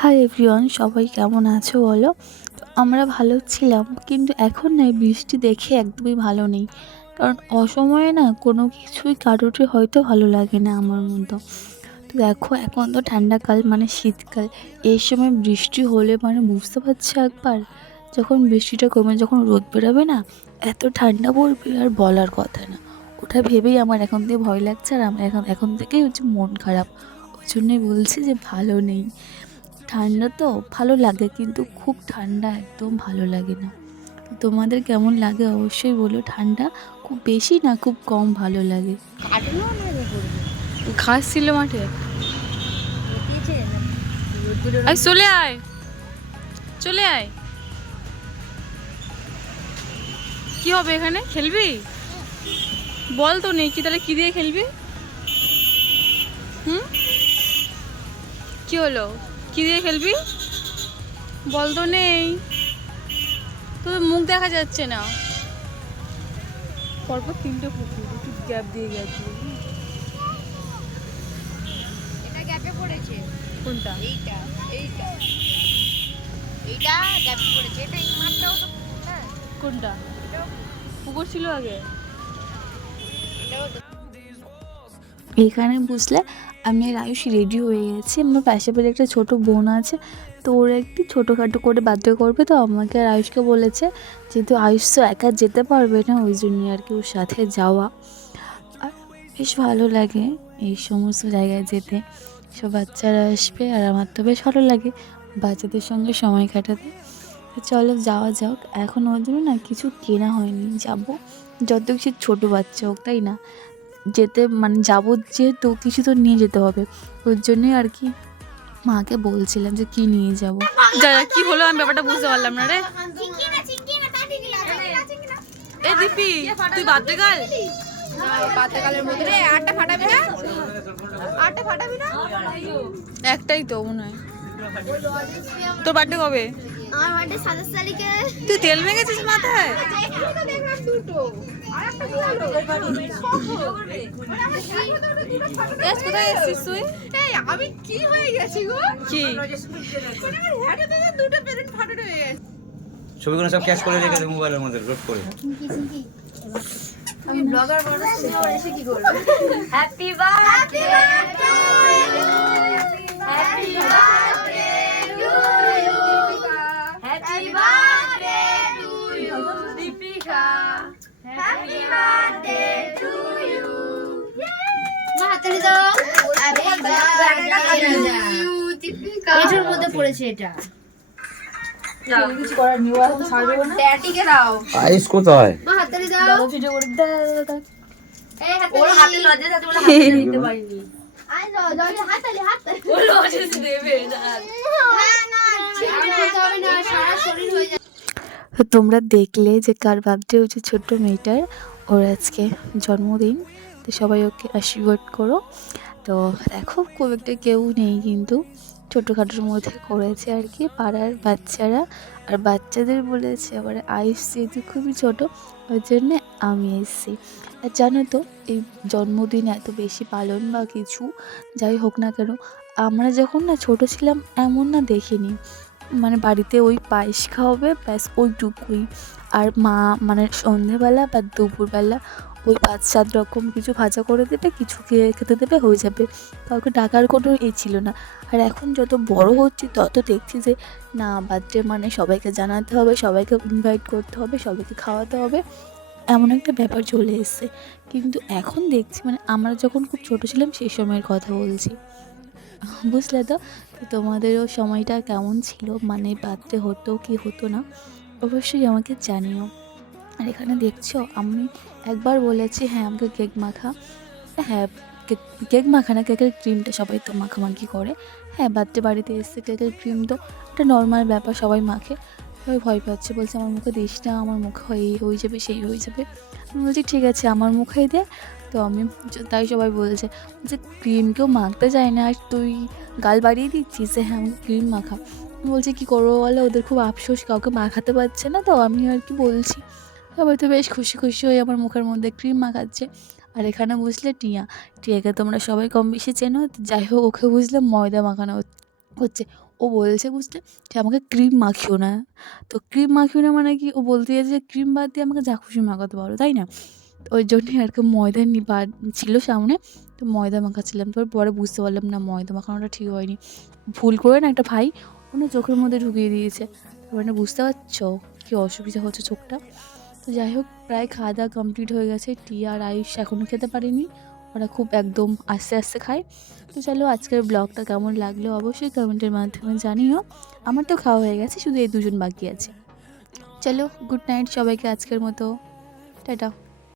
Hi everyone, সবাই কেমন আছো বলো? আমরা ভালো ছিলাম, কিন্তু এখন না এই বৃষ্টি দেখে একদমই ভালো নেই। কারণ অসময়ে না কোনো কিছুই কারোরই হয়তো ভালো লাগে না আমার মতো। তো দেখো, এখন তো ঠান্ডাকাল মানে শীতকাল, এই সময় বৃষ্টি হলে মানে বুঝতে পারছি একবার, যখন বৃষ্টিটা কমে যখন রোদ বেরোবে না, এত ঠান্ডা পড়বে আর বলার কথা না। ওটা ভেবেই আমার এখন থেকে ভয় লাগছে, আর আমার এখন থেকেই হচ্ছে মন খারাপ। ওই জন্যই বলছি যে ভালো নেই। ঠান্ডা তো ভালো লাগে, কিন্তু খুব ঠান্ডা একদম ভালো লাগে না। তো তোমাদের কেমন লাগে অবশ্যই বলো। ঠান্ডা খুব বেশি না খুব কম ভালো লাগে? ঘাস ছিল মাঠে, চলে আয় চলে আয়। কি হবে এখানে? খেলবি? বল তো নেই কি, তাহলে কি দিয়ে খেলবি? হুম, কি হলো? কি দিয়ে খেলবি বল তো? নেই তো, মুখ দেখা যাচ্ছে না। পরপর তিনটে পুকুর, একটু গ্যাপ দিয়ে গেছে। এটা গ্যাপে পড়েছে। কোনটা? এইটা এইটা এইটা গ্যাপে পড়েছে। এটা এই মাঠটাও তো পুকুর না? কোনটা এটাও পুকুর ছিল আগে? এটাও তো। এখানে বুঝলে আমি আর আয়ুষ রেডি হয়ে গেছি। আমার পাশে বাড়ি একটা ছোটো বোন আছে, তো ওরা একটু ছোটোখাটো করে বার্থডে করবে, তো আমাকে আর আয়ুষকে বলেছে, যেহেতু আয়ুষ তো একা যেতে পারবে না, ওই জন্যই আর কি ওর সাথে যাওয়া। আর বেশ ভালো লাগে এই সমস্ত জায়গায় যেতে। সব বাচ্চারা আসবে আর আমার তো বেশ ভালো লাগে বাচ্চাদের সঙ্গে সময় কাটাতে। তো চলো যাওয়া যাক। এখন ওর জন্য না কিছু কেনা হয়নি, যাব যত কিছু ছোটো বাচ্চা হোক, তাই না? যেতে মানে যাবো যেহেতু কিছু তো নিয়ে যেতে হবে, ওর জন্যই আর কি মাকে বলছিলাম যে কি নিয়ে যাব। যা কি হলো আমি ব্যাপারটা বুঝতে পারলাম না রে। এ দীপি, তুই বার্থডে গার্ল? পাতাকালের মধ্যে রে আটটা ফাটাবি না? আটটা ফাটাবি না? একটাই তো মনে হয়। তোর বার্থডে কবে? আমার বার্থডে 27 তারিখে। তুই তেল মেখেছিস মাথায়? এখানে তো দেখলাম দুটো। আরেকটা কি হলো? এস কোথায় এসেছিস তুই? এই আমি কি হয়ে গেছি গো? কি আমার হেডে তো দুটো প্রেজেন্ট ফাটানো হয়ে গেছে। ছবিগুলো সব ক্যাচ করে রেখে দে মোবাইলের মধ্যে লোড করে। আমি ব্লগার বানাচ্ছি, এসে কি করব? Happy birthday to you, happy birthday to you, happy birthday to you Deepika, happy birthday to you. মা হাততালি দাও। Happy birthday to you Deepika. এটার মধ্যে পড়েছে এটা। কিছু করার নিউ এখন ছাড়বে না। ট্যাটিকে দাও। আইস কোথায়? মা হাততালি দাও। ভিডিও করে এই ওর হাতে লজ্জা আছে, ওর হাতে দিতে পারিনি। আই দাও দাও হাততালি হাততালি। ও লজ্জা দেবে না। না ছিড়ে যাবে না, সারা শরীর হয়ে যাবে। তো তোমরা দেখলে যে কার বার্থডে হচ্ছে, ছোট্ট মেয়েটার। ওর আজকে জন্মদিন, তো সবাই ওকে আশীর্বাদ করো। তো দেখো খুব একটা কেউ নেই, কিন্তু ছোটোখাটোর মধ্যে করেছে আর কি পাড়ার বাচ্চারা। আর বাচ্চাদের বলেছে আবার আয়ুষ যেহেতু খুবই ছোটো, ওই জন্যে আমি এসেছি। আর জানো তো, এই জন্মদিন এত বেশি পালন বা কিছু যাই হোক না কেন, আমরা যখন না ছোটো ছিলাম এমন না দেখিনি। মানে বাড়িতে ওই পায়েস খাওয়াবে, ব্যাস ওইটুকুই। আর মা মানে সন্ধেবেলা বা দুপুরবেলা ওই 5-7 রকম কিছু ভাজা করে দেবে, কিছু খেতে দেবে, হয়ে যাবে। কাউকে ডাকার কোনো ছিল না। আর এখন যত বড় হচ্ছি তত দেখছি যে না, বার্থডে মানে সবাইকে জানাতে হবে, সবাইকে ইনভাইট করতে হবে, সবাইকে খাওয়াতে হবে, এমন একটা ব্যাপার চলে এসছে। কিন্তু এখন দেখছি মানে আমরা যখন খুব ছোটো ছিলাম সেই সময়ের কথা বলছি, বুঝলে তো? তো তোমাদেরও সময়টা কেমন ছিল, মানে বার্থডে হতো কি হতো না, অবশ্যই আমাকে জানিও। আর এখানে দেখছো আমি একবার বলেছি হ্যাঁ আমাকে কেক মাখা। হ্যাঁ, কেক মাখা না, কেকের ক্রিমটা সবাই তো মাখামাখি করে। হ্যাঁ, বার্থডে বাড়িতে এসছে, কেকের ক্রিম তো একটা নর্মাল ব্যাপার, সবাই মাখে। সবাই ভয় পাচ্ছে, বলছে আমার মুখে দিস না, আমার মুখে এই হয়ে যাবে সেই হয়ে যাবে। আমি বলছি ঠিক আছে আমার মুখেই দে। তো আমি তাই সবাই বলছে যে ক্রিম কেউ মাখতে চায় না, আর তুই গাল বাড়িয়ে দিচ্ছিস যে হ্যাঁ আমাকে ক্রিম মাখা। আমি বলছি কী করবো বলে, ওদের খুব আফসোস, কাউকে মাখাতে পারছে না, তো আমি আর কি বলছি। সবাই তো বেশ খুশি খুশি হয়ে আমার মুখের মধ্যে ক্রিম মাখাচ্ছে। আর এখানে বুঝলে টিয়া, টিয়াকে তোমরা সবাই কম বেশি চেনো। তো যাই হোক, ওকে বুঝলে ময়দা মাখানো হচ্ছে। ও বলছে বুঝলে যে আমাকে ক্রিম মাখিও না। তো ক্রিম মাখিও না মানে কি, ও বলতে চাইছে যে ক্রিম বাদ দিয়ে আমাকে যা খুশি মাখাতে পারো, তাই না? তো ওই জন্যই আর কি ময়দা ছিল সামনে, তো ময়দা মাখাচ্ছিলাম। তারপর পরে বুঝতে পারলাম না ময়দা মাখানোটা ঠিক হয়নি। ভুল করে না একটা ভাই ওনার চোখের মধ্যে ঢুকিয়ে দিয়েছে। তারপরে না, বুঝতে পারছো কী অসুবিধা হচ্ছে চোখটা। তো যাই হোক, প্রায় খাওয়া দাওয়া কমপ্লিট হয়ে গেছে। টিয়া আর আয়ুষ এখনও খেতে পারেনি, ওরা খুব একদম আস্তে আস্তে খায়। তো চলো, আজকের ব্লগটা কেমন লাগলো অবশ্যই কমেন্টের মাধ্যমে জানিও। আমার তো খাওয়া হয়ে গেছে, শুধু এই দুজন বাকি আছে। চলো, গুড নাইট সবাইকে আজকের মতো, টাটা।